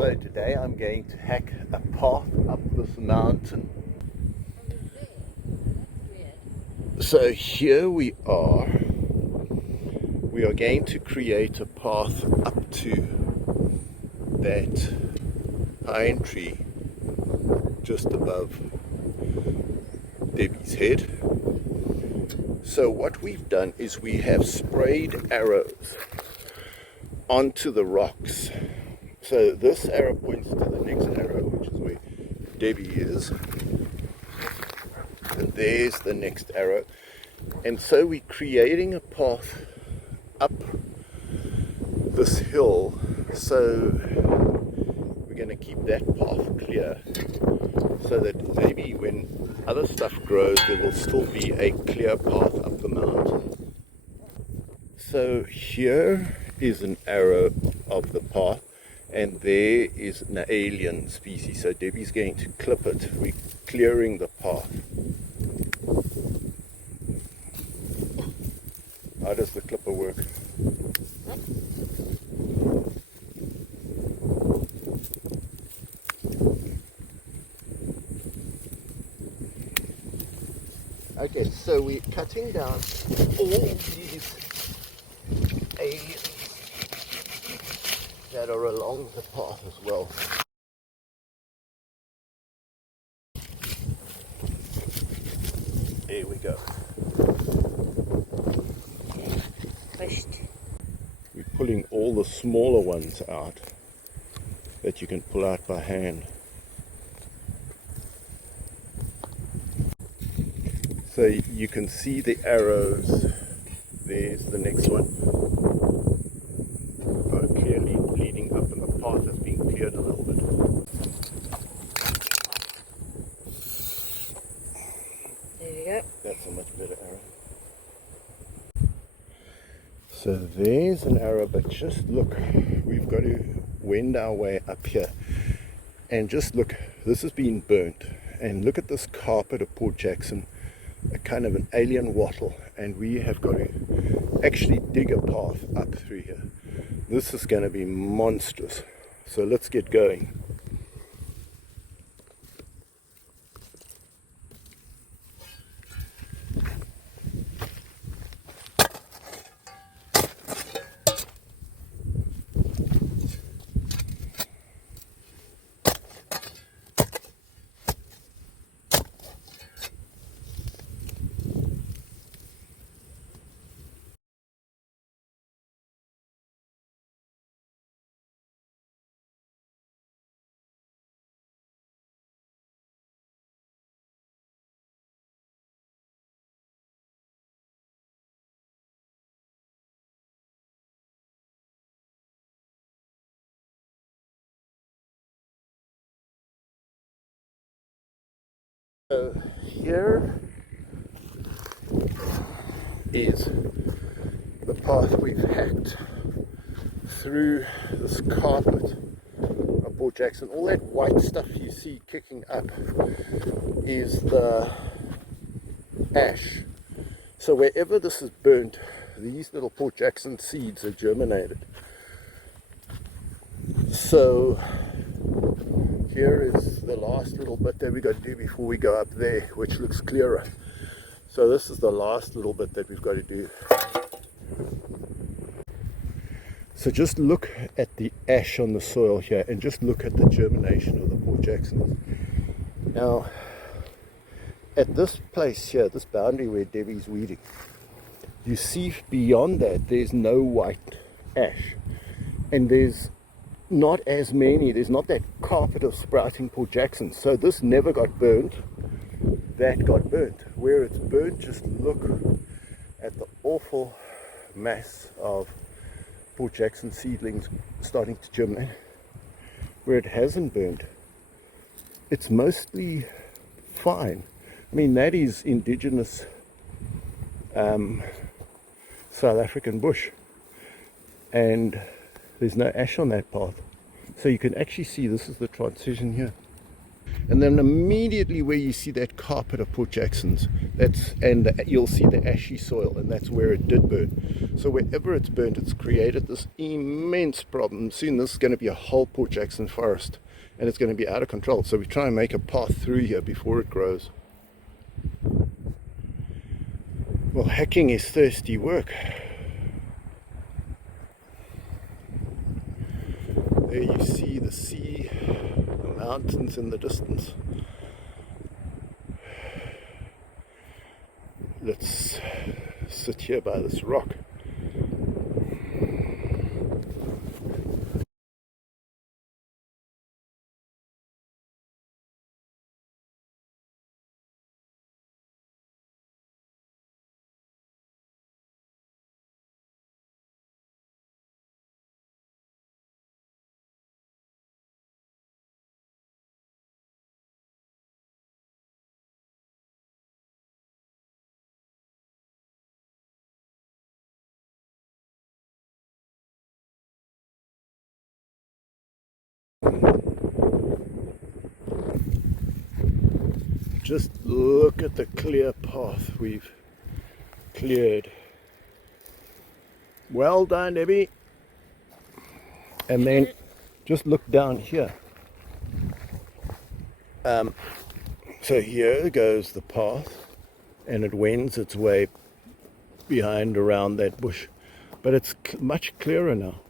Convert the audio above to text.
So today I'm going to hack a path up this mountain. So here we are going to create a path up to that pine tree just above Debbie's head. So what we've done is we have sprayed arrows onto the rocks. So this arrow points to the next arrow, which is where Debbie is. And there's the next arrow. And so we're creating a path up this hill. So we're going to keep that path clear so that maybe when other stuff grows, there will still be a clear path up the mountain. So here is an arrow of the path. And there is an alien species, so Debbie's going to clip it. We're clearing the path. How does the clipper work? Okay, so we're cutting down all these aliens that are along the path as well. There we go. We're pulling all the smaller ones out that you can pull out by hand. So you can see the arrows. There's the next one. Clearly leading up, and the path has been cleared a little bit. There you go. That's a much better arrow. So there's an arrow, but just look, we've got to wend our way up here. And just look, this has been burnt. And look at this carpet of Port Jackson, a kind of an alien wattle. And we have got to actually dig a path up through here. This is going to be monstrous. So let's get going. So here is the path we've hacked through this carpet of Port Jackson. All that white stuff you see kicking up is the ash. So wherever this is burnt, these little Port Jackson seeds are germinated. So here is the last little bit that we got to do before we go up there, which looks clearer. So this is the last little bit that we've got to do. So just look at the ash on the soil here, and just look at the germination of the Port Jacksons. Now, at this place here, this boundary where Debbie's weeding, you see beyond that there's no white ash, and there's not as many, there's not that carpet of sprouting Port Jacksons. So this never got burnt, that got burnt. Where it's burnt, just look at the awful mass of Port Jackson seedlings starting to germinate. Where it hasn't burnt, it's mostly fine. I mean, that is indigenous South African bush, and there's no ash on that path. So you can actually see this is the transition here. And then immediately where you see that carpet of Port Jacksons, you'll see the ashy soil, and that's where it did burn. So wherever it's burnt, it's created this immense problem. Soon this is going to be a whole Port Jackson forest, and it's going to be out of control. So we try and make a path through here before it grows. Well, hacking is thirsty work. There you see the sea, the mountains in the distance. Let's sit here by this rock. Just look at the clear path we've cleared. Well done, Debbie. And then just look down here. So here goes the path, and it wends its way behind around that bush. But it's much clearer now.